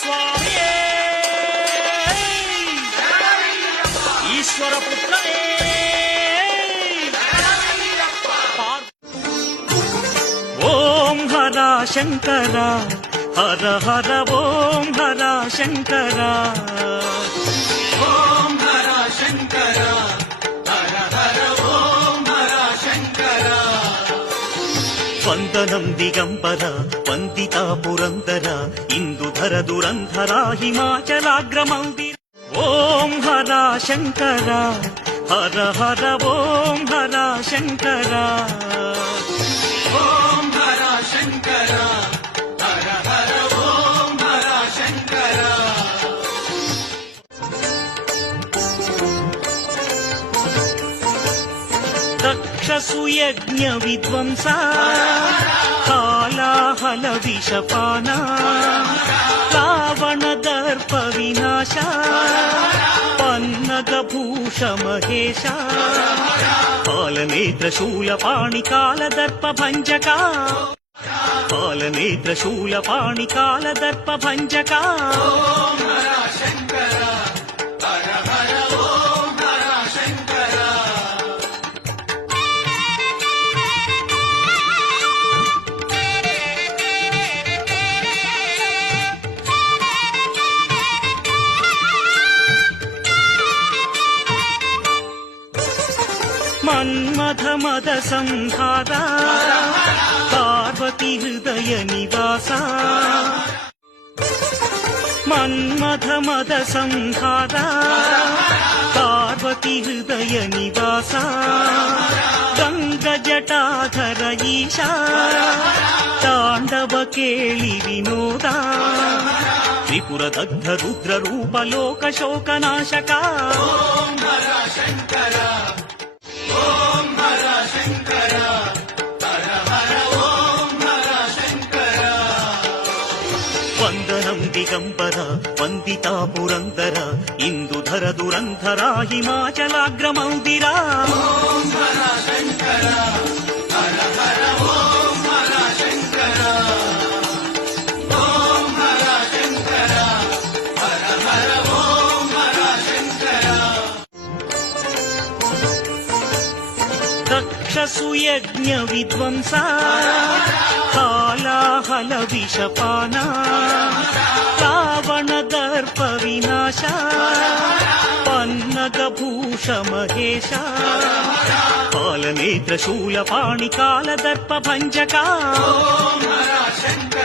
స్వామియే ఈశ్వర పుత్రనే ఓం హర శంకర హర హర ఓం హర శంకర ఓం హర శంకర హర హర ఓం హర శంకర వందనం దిగంబర వందితా పురందర ఇందుధర దురంధర హిమాచలాగ్రమందిర ఓం హర శంకర హర హర ఓం హర శంకర ఓం హర శంకర హర హర ఓం హర శంకర దక్షసుయజ్ఞ విద్వంస కాలాహల విషపాన రావణ దర్ప వినాశ పన్నగ భూష మహేశ పాలనేత్ర శూల పాణి కాల దర్ప భంజక పాలనేత్ర శూల పాణి కాల దర్ప భంజక ఓం హర శంకర హర హర ఓం హర శంకర మన్మథ మద సంహార పార్వతి హృదయ నివాస మన్మథ మద సంహార పార్వతి హృదయ నివాస గంగ జటాధర ఈశా తాండవ కేళి వినోద త్రిపుర దగ్ధ రుద్ర రూప లోక శోకనాశక ఓం హర శంకర ఓం హర శంకర హర హర ఓం హర శంకర వందనం దిగంబర వందితా పురందర ఇందుధర దురంధర హిమాచలాగ్రమందిర ఓం హర శంకర హర హర ఓం హర శంకర ఓం హర శంకర హర హర ఓం హర శంకర దక్షసుయజ్ఞ విద్వంస కాలాహల విషపాన రావణ దర్ప వినాశ పన్నగ భూష మహేశ పాలనేత్ర శూల పాణి కాల దర్ప భంజక ఓం హర శంకర